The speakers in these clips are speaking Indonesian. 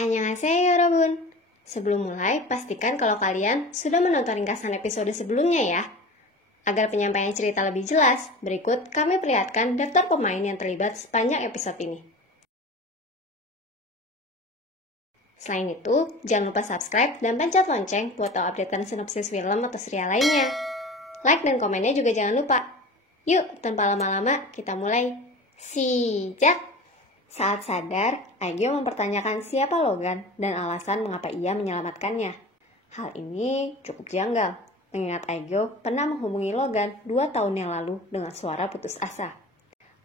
Annyeonghaseyo Yorobun. Sebelum mulai, pastikan kalau kalian sudah menonton ringkasan episode sebelumnya ya. Agar penyampaian cerita lebih jelas, berikut kami perlihatkan daftar pemain yang terlibat sepanjang episode ini. Selain itu, jangan lupa subscribe dan pencet lonceng buat tahu updatean sinopsis film atau serial lainnya. Like dan komennya juga jangan lupa. Yuk, tanpa lama-lama, kita mulai. Sijak! Saat sadar, Aegyo mempertanyakan siapa Logan dan alasan mengapa ia menyelamatkannya. Hal ini cukup janggal, mengingat Aegyo pernah menghubungi Logan 2 tahun yang lalu dengan suara putus asa.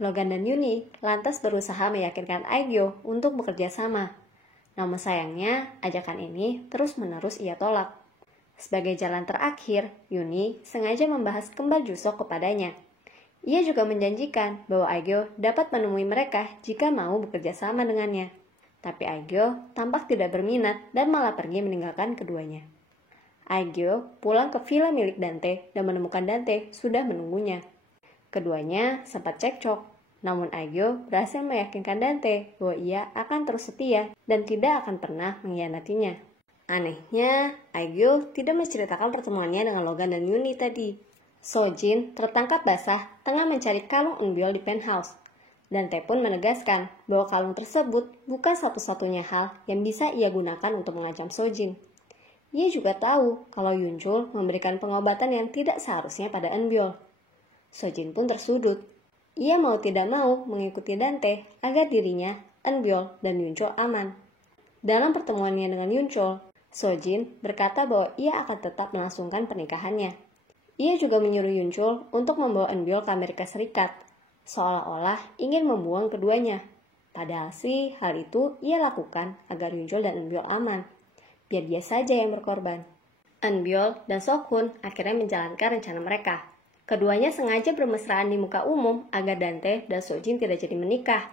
Logan dan Yuni lantas berusaha meyakinkan Aegyo untuk bekerja sama. Namun sayangnya, ajakan ini terus-menerus ia tolak. Sebagai jalan terakhir, Yuni sengaja membahas kembar Jusok kepadanya. Ia juga menjanjikan bahwa Aegyo dapat menemui mereka jika mau bekerja sama dengannya. Tapi Aegyo tampak tidak berminat dan malah pergi meninggalkan keduanya. Aegyo pulang ke villa milik Dante dan menemukan Dante sudah menunggunya. Keduanya sempat cekcok, namun Aegyo berhasil meyakinkan Dante bahwa ia akan terus setia dan tidak akan pernah mengkhianatinya. Anehnya, Aegyo tidak menceritakan pertemuannya dengan Logan dan Yuni tadi. Sojin tertangkap basah tengah mencari kalung Eunbyul di penthouse. Dante pun menegaskan bahwa kalung tersebut bukan satu-satunya hal yang bisa ia gunakan untuk mengancam Sojin. Ia juga tahu kalau Yunjul memberikan pengobatan yang tidak seharusnya pada Eunbyul. Sojin pun tersudut. Ia mau tidak mau mengikuti Dante agar dirinya, Eunbyul, dan Yunjul aman. Dalam pertemuannya dengan Yunjul, Sojin berkata bahwa ia akan tetap melangsungkan pernikahannya. Ia juga menyuruh Yunjul untuk membawa Eunbyul ke Amerika Serikat, seolah-olah ingin membuang keduanya. Padahal sih hal itu ia lakukan agar Yunjul dan Eunbyul aman. Biar dia saja yang berkorban. Eunbyul dan Sokhun akhirnya menjalankan rencana mereka. Keduanya sengaja bermesraan di muka umum agar Dante dan Sojin tidak jadi menikah.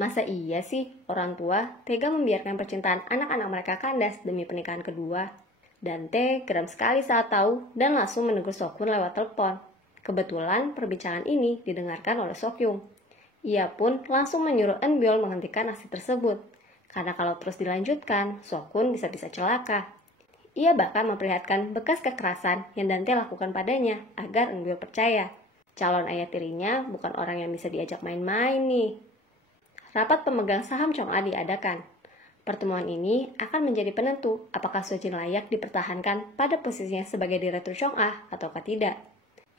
Masa iya sih orang tua tega membiarkan percintaan anak-anak mereka kandas demi pernikahan kedua? Dante geram sekali saat tahu dan langsung menegur Sokhun lewat telepon. Kebetulan perbincangan ini didengarkan oleh Sokyung. Ia pun langsung menyuruh Eunbyul menghentikan aksi tersebut. Karena kalau terus dilanjutkan, Sokhun bisa-bisa celaka. Ia bahkan memperlihatkan bekas kekerasan yang Dante lakukan padanya agar Eunbyul percaya. Calon ayah tirinya bukan orang yang bisa diajak main-main nih. Rapat pemegang saham Chong'a diadakan. Pertemuan ini akan menjadi penentu apakah Sojin layak dipertahankan pada posisinya sebagai direktur Chong'a ataukah tidak.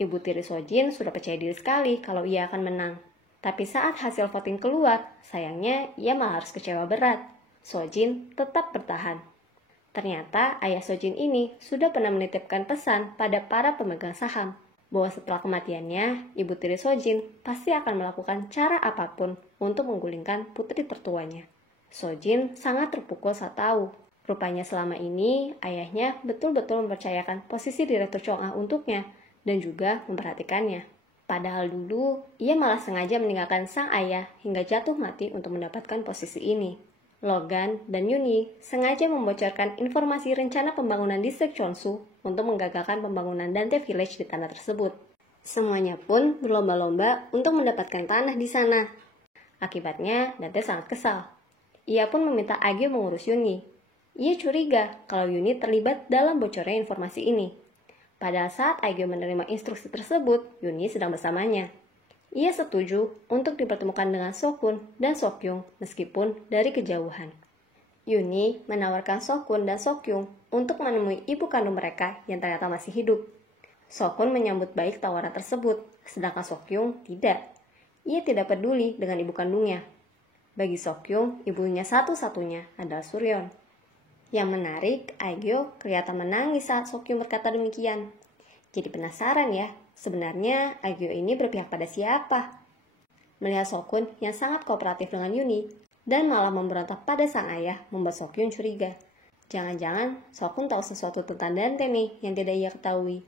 Ibu tiri Sojin sudah percaya diri sekali kalau ia akan menang. Tapi saat hasil voting keluar, sayangnya ia malah harus kecewa berat. Sojin tetap bertahan. Ternyata ayah Sojin ini sudah pernah menitipkan pesan pada para pemegang saham bahwa setelah kematiannya, ibu tiri Sojin pasti akan melakukan cara apapun untuk menggulingkan putri tertuanya. Sojin sangat terpukul saat tahu. Rupanya selama ini ayahnya betul-betul mempercayakan posisi direktur Chong'a untuknya dan juga memperhatikannya. Padahal dulu ia malah sengaja meninggalkan sang ayah hingga jatuh mati untuk mendapatkan posisi ini. Logan dan Yuni sengaja membocorkan informasi rencana pembangunan distrik Chonsu untuk menggagalkan pembangunan Dante Village di tanah tersebut. Semuanya pun berlomba-lomba untuk mendapatkan tanah di sana. Akibatnya Dante sangat kesal. Ia pun meminta Aegyo mengurus Yuni. Ia curiga kalau Yuni terlibat dalam bocornya informasi ini. Padahal saat Aegyo menerima instruksi tersebut, Yuni sedang bersamanya. Ia setuju untuk dipertemukan dengan Sokhun dan Sokyung meskipun dari kejauhan. Yuni menawarkan Sokhun dan Sokyung untuk menemui ibu kandung mereka yang ternyata masih hidup. Sokhun menyambut baik tawaran tersebut, sedangkan Sokyung tidak. Ia tidak peduli dengan ibu kandungnya. Bagi Sokyung, ibunya satu-satunya adalah Suryeon. Yang menarik, Aegyo kelihatan menangis saat Sokyung berkata demikian. Jadi penasaran ya, sebenarnya Aegyo ini berpihak pada siapa? Melihat Sokhun yang sangat kooperatif dengan Yuni dan malah memberontak pada sang ayah membuat Sokyung curiga. Jangan-jangan Sokhun tahu sesuatu tentang Dante nih yang tidak ia ketahui.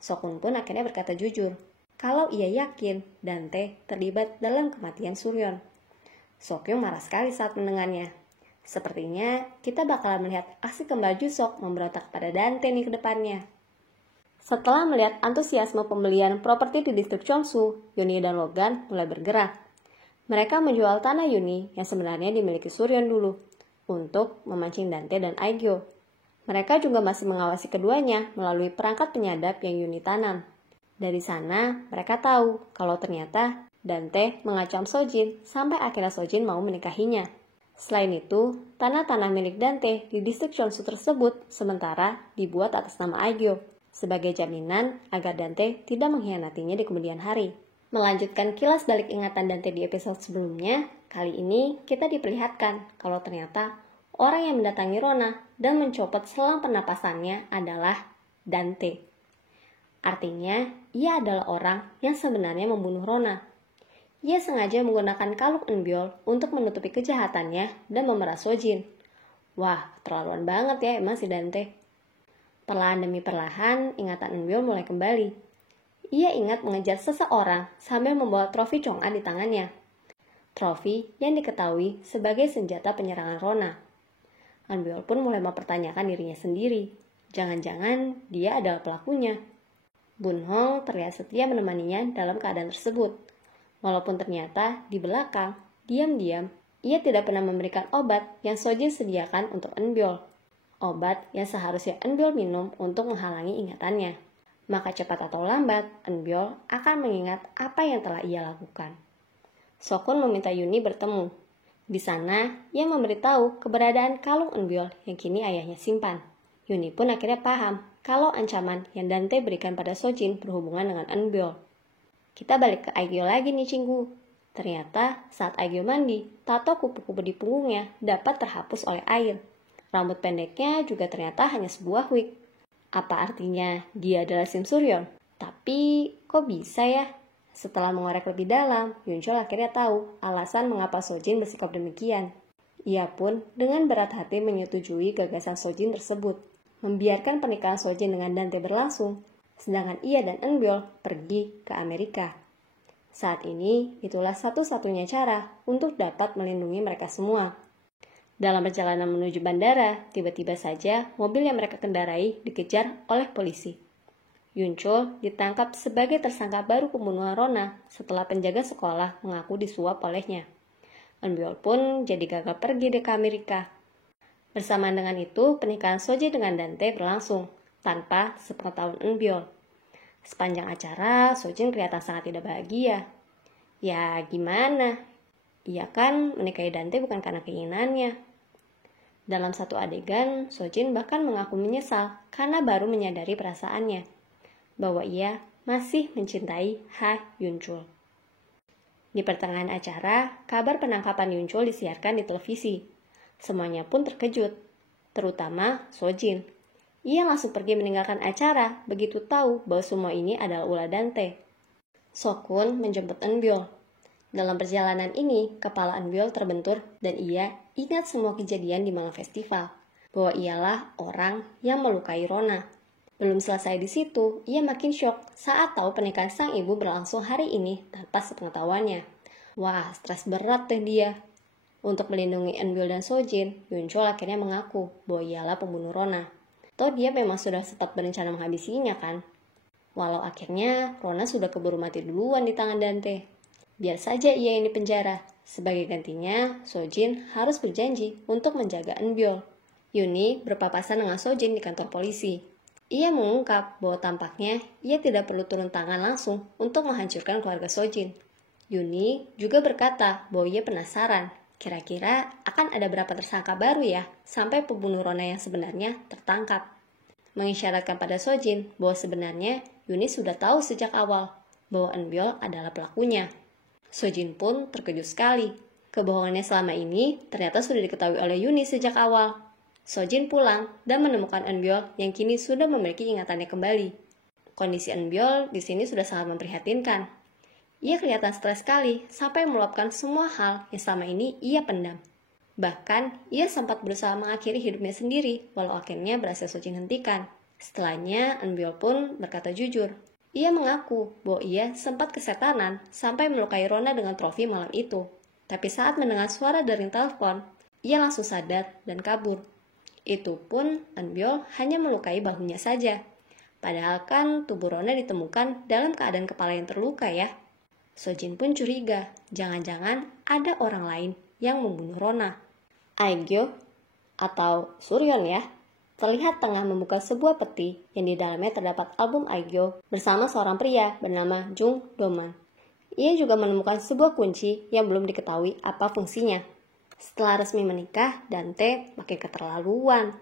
Sokhun pun akhirnya berkata jujur, kalau ia yakin Dante terlibat dalam kematian Suryeon. Sokyung marah sekali saat mendengarnya. Sepertinya kita bakalan melihat aksi kembar Jusok memberontak pada Dante nih ke depannya. Setelah melihat antusiasme pembelian properti di distrik Chonsu, Yuni dan Logan mulai bergerak. Mereka menjual tanah Yuni yang sebenarnya dimiliki Suryeon dulu. untuk memancing Dante dan Aegyo. Mereka juga masih mengawasi keduanya melalui perangkat penyadap yang Yuni tanam. Dari sana, mereka tahu kalau ternyata Dante mengancam Sojin sampai akhirnya Sojin mau menikahinya. Selain itu, tanah-tanah milik Dante di distrik Chonsu tersebut sementara dibuat atas nama Aegyo sebagai jaminan agar Dante tidak mengkhianatinya di kemudian hari. Melanjutkan kilas balik ingatan Dante di episode sebelumnya, kali ini kita diperlihatkan kalau ternyata orang yang mendatangi Rona dan mencopot selang pernapasannya adalah Dante. Artinya, ia adalah orang yang sebenarnya membunuh Rona. Ia sengaja menggunakan kalung Enbyul untuk menutupi kejahatannya dan memeras Sojin. Wah, terlaluan banget ya emang si Dante. Perlahan demi perlahan, ingatan Enbyul mulai kembali. Ia ingat mengejar seseorang sambil membawa trofi Chong'an di tangannya. Trofi yang diketahui sebagai senjata penyerangan Rona. Enbyul pun mulai mempertanyakan dirinya sendiri. Jangan-jangan dia adalah pelakunya. Bunhong terlihat setia menemaninya dalam keadaan tersebut. Walaupun ternyata di belakang, diam-diam, ia tidak pernah memberikan obat yang Sojin sediakan untuk Enbyul. Obat yang seharusnya Enbyul minum untuk menghalangi ingatannya. Maka cepat atau lambat, Enbyul akan mengingat apa yang telah ia lakukan. Sokun meminta Yuni bertemu. Di sana, ia memberitahu keberadaan kalung Enbyul yang kini ayahnya simpan. Yuni pun akhirnya paham kalau ancaman yang Dante berikan pada Sojin berhubungan dengan Enbyul. Kita balik ke Aegyo lagi nih, Cinggu. Ternyata saat Aegyo mandi, tato kupu-kupu di punggungnya dapat terhapus oleh air. Rambut pendeknya juga ternyata hanya sebuah wig. Apa artinya dia adalah Sim Suryeon? Tapi kok bisa ya? Setelah mengorek lebih dalam, Yunchol akhirnya tahu alasan mengapa Sojin bersikap demikian. Ia pun dengan berat hati menyetujui gagasan Sojin tersebut, membiarkan pernikahan Sojin dengan Dante berlangsung, sedangkan ia dan Enbyul pergi ke Amerika. Saat ini, itulah satu-satunya cara untuk dapat melindungi mereka semua. Dalam perjalanan menuju bandara, tiba-tiba saja mobil yang mereka kendarai dikejar oleh polisi. Yunchol ditangkap sebagai tersangka baru pembunuhan Rona setelah penjaga sekolah mengaku disuap olehnya. Enbyul pun jadi gagal pergi ke Amerika. Bersamaan dengan itu, pernikahan Sojin dengan Dante berlangsung tanpa sepengetahuan Enbyul. Sepanjang acara, Sojin kelihatan sangat tidak bahagia. Ya gimana? Ia kan menikahi Dante bukan karena keinginannya. Dalam satu adegan, Sojin bahkan mengaku menyesal karena baru menyadari perasaannya, bahwa ia masih mencintai Ha Yunchol. Di pertengahan acara, kabar penangkapan Yunchol disiarkan di televisi. Semuanya pun terkejut, terutama Sojin. Ia langsung pergi meninggalkan acara begitu tahu bahwa semua ini adalah ulah Dante. Sokun menjemput Enbyul. Dalam perjalanan ini, kepala Enbyul terbentur dan ia ingat semua kejadian di malam festival, bahwa ialah orang yang melukai Rona. Belum selesai di situ, ia makin syok saat tahu pernikahan sang ibu berlangsung hari ini tanpa sepengetahuannya. Wah, stres berat deh dia. Untuk melindungi Enbyul dan Sojin, Yunchol akhirnya mengaku bahwa ialah pembunuh Rona. Toh dia memang sudah tetap berencana menghabisinya kan? Walau akhirnya Rona sudah keburu mati duluan di tangan Dante. Biar saja ia yang dipenjara. Sebagai gantinya, Sojin harus berjanji untuk menjaga Enbyul. Yuni berpapasan dengan Sojin di kantor polisi. Ia mengungkap bahwa tampaknya ia tidak perlu turun tangan langsung untuk menghancurkan keluarga Sojin. Yuni juga berkata bahwa ia penasaran, kira-kira akan ada berapa tersangka baru ya sampai pembunuh Rona yang sebenarnya tertangkap. Mengisyaratkan pada Sojin bahwa sebenarnya Yuni sudah tahu sejak awal bahwa Enbyul adalah pelakunya. Sojin pun terkejut sekali. Kebohongannya selama ini ternyata sudah diketahui oleh Yuni sejak awal. Sojin pulang dan menemukan Enbyul yang kini sudah memiliki ingatannya kembali. Kondisi Enbyul di sini sudah sangat memprihatinkan. Ia kelihatan stres sekali sampai meluapkan semua hal yang selama ini ia pendam. Bahkan, ia sempat berusaha mengakhiri hidupnya sendiri walau akhirnya berhasil Sojin hentikan. Setelahnya, Enbyul pun berkata jujur. Ia mengaku bahwa ia sempat kesetanan sampai melukai Rona dengan trofi malam itu. Tapi saat mendengar suara dering telepon, ia langsung sadar dan kabur. Itu pun Enbyul hanya melukai bahunya saja. Padahal kan tubuh Rona ditemukan dalam keadaan kepala yang terluka ya. Sojin pun curiga, jangan-jangan ada orang lain yang membunuh Rona. Aegyo atau Suryon ya, terlihat tengah membuka sebuah peti yang di dalamnya terdapat album Aegyo bersama seorang pria bernama Jung Do-man. Ia juga menemukan sebuah kunci yang belum diketahui apa fungsinya. Setelah resmi menikah, Dante makin keterlaluan.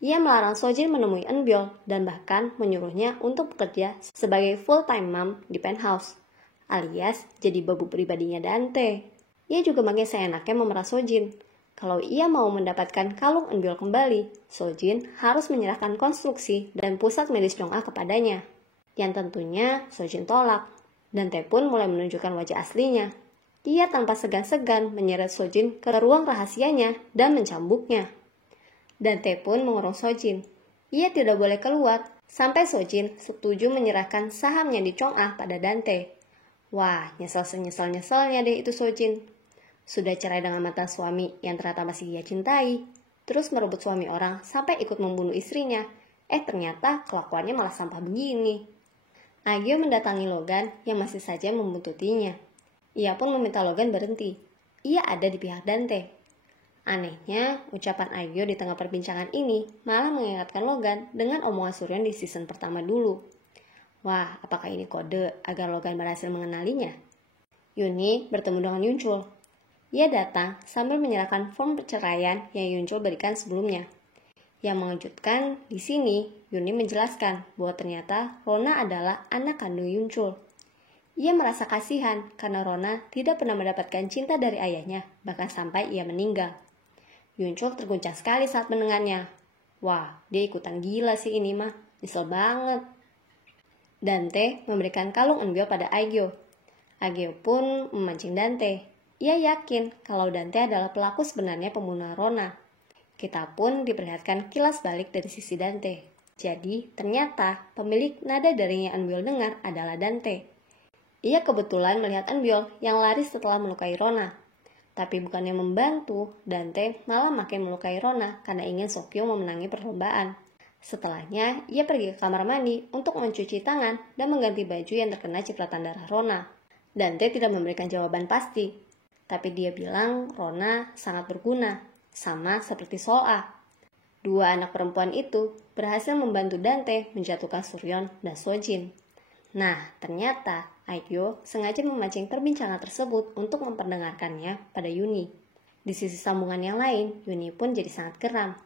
Ia melarang Sojin menemui Eunbyul dan bahkan menyuruhnya untuk bekerja sebagai full-time mom di penthouse, alias jadi babu pribadinya Dante. Ia juga makin seenaknya memerah Sojin. Kalau ia mau mendapatkan kalung Eunbyul kembali, Sojin harus menyerahkan konstruksi dan pusat medis Chong'a kepadanya. Yang tentunya Sojin tolak. Dante pun mulai menunjukkan wajah aslinya. Ia tanpa segan-segan menyeret Sojin ke ruang rahasianya dan mencambuknya. Dante pun mengurung Sojin. Ia tidak boleh keluar sampai Sojin setuju menyerahkan sahamnya di Chong'a pada Dante. Wah, nyesel-nyeselnya deh itu Sojin. Sudah cerai dengan mantan suami yang ternyata masih ia cintai, terus merebut suami orang sampai ikut membunuh istrinya. Ternyata kelakuannya malah sampah begini. Aegyo mendatangi Logan yang masih saja membuntutinya. Ia pun meminta Logan berhenti. Ia ada di pihak Dante. Anehnya, ucapan Aegyo di tengah perbincangan ini malah mengingatkan Logan dengan omongan Suryon di season pertama dulu. Wah, apakah ini kode agar Logan berhasil mengenalinya? Yuni bertemu dengan Yunchul. Ia datang sambil menyerahkan form perceraian yang Yunchul berikan sebelumnya. Yang mengejutkan, di sini Yuni menjelaskan bahwa ternyata Rona adalah anak kandung Yunchul. Ia merasa kasihan karena Rona tidak pernah mendapatkan cinta dari ayahnya, bahkan sampai ia meninggal. Yunchul terguncang sekali saat mendengarnya. Wah, dia ikutan gila sih ini mah, nyesel banget. Dante memberikan kalung Eunbyul pada Aegyo. Aegyo pun memancing Dante. Ia yakin kalau Dante adalah pelaku sebenarnya pembunuhan Rona. Kita pun diperlihatkan kilas balik dari sisi Dante. Jadi, ternyata pemilik nada dari yang Eunbyul dengar adalah Dante. Ia kebetulan melihat Eunbyul yang lari setelah melukai Rona. Tapi bukannya membantu, Dante malah makin melukai Rona karena ingin Sokyo memenangi perlombaan. Setelahnya, ia pergi ke kamar mandi untuk mencuci tangan dan mengganti baju yang terkena cipratan darah Rona. Dante tidak memberikan jawaban pasti. Tapi dia bilang Rona sangat berguna, sama seperti Soa. Dua anak perempuan itu berhasil membantu Dante menjatuhkan Suryon dan Sojin. Nah, ternyata Aegyo sengaja memancing perbincangan tersebut untuk memperdengarkannya pada Yuni. Di sisi sambungan yang lain, Yuni pun jadi sangat geram.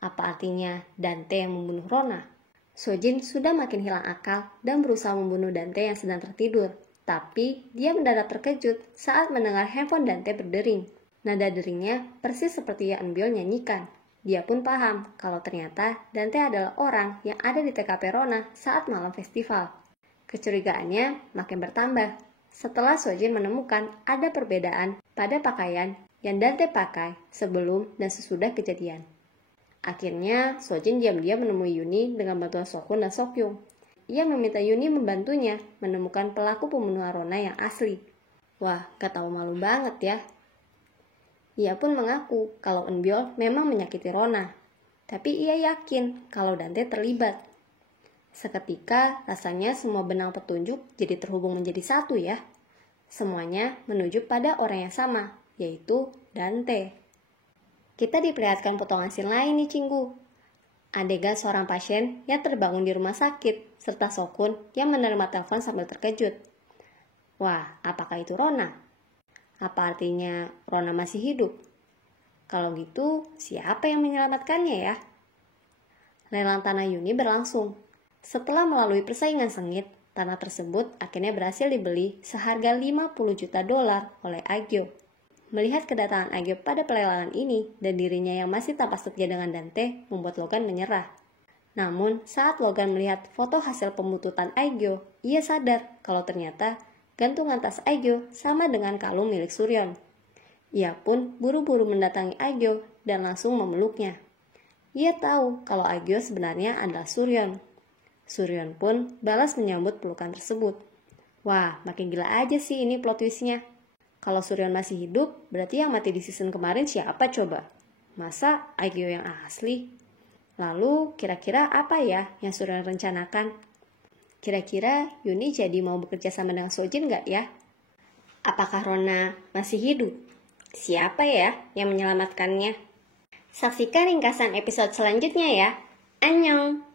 Apa artinya Dante yang membunuh Rona? Sojin sudah makin hilang akal dan berusaha membunuh Dante yang sedang tertidur. Tapi, dia mendadak terkejut saat mendengar handphone Dante berdering. Nada deringnya persis seperti yang Eunbyul nyanyikan. Dia pun paham kalau ternyata Dante adalah orang yang ada di TKP Rona saat malam festival. Kecurigaannya makin bertambah setelah Sojin menemukan ada perbedaan pada pakaian yang Dante pakai sebelum dan sesudah kejadian. Akhirnya, Sojin diam-diam menemui Yuni dengan bantuan Sokun dan Sokyung. Ia meminta Yuni membantunya menemukan pelaku pembunuhan Rona yang asli. Wah, gak tahu malu banget ya. Ia pun mengaku kalau Eunbyul memang menyakiti Rona. Tapi ia yakin kalau Dante terlibat. Seketika, rasanya semua benang petunjuk jadi terhubung menjadi satu ya. Semuanya menuju pada orang yang sama, yaitu Dante. Kita diperlihatkan potongan scene lain nih, Cinggu. Adegan seorang pasien yang terbangun di rumah sakit, serta Sokun yang menerima telepon sambil terkejut. Wah, apakah itu Rona? Apa artinya Rona masih hidup? Kalau gitu, siapa yang menyelamatkannya ya? Lelang tanah Yuni berlangsung. Setelah melalui persaingan sengit, tanah tersebut akhirnya berhasil dibeli seharga $50 juta oleh Aegyo. Melihat kedatangan Aegyo pada pelelangan ini dan dirinya yang masih tampak setia dengan Dante membuat Logan menyerah. Namun, saat Logan melihat foto hasil pembututan Aegyo, ia sadar kalau ternyata gantungan tas Aegyo sama dengan kalung milik Suryon. Ia pun buru-buru mendatangi Aegyo dan langsung memeluknya. Ia tahu kalau Aegyo sebenarnya adalah Suryon. Suryon pun balas menyambut pelukan tersebut. Wah, makin gila aja sih ini plot twistnya. Kalau Suryon masih hidup, berarti yang mati di season kemarin siapa coba? Masa Aegyo yang asli? Lalu kira-kira apa ya yang Suryon rencanakan? Kira-kira Yuni jadi mau bekerja sama dengan Sojin nggak ya? Apakah Rona masih hidup? Siapa ya yang menyelamatkannya? Saksikan ringkasan episode selanjutnya ya. Annyeong!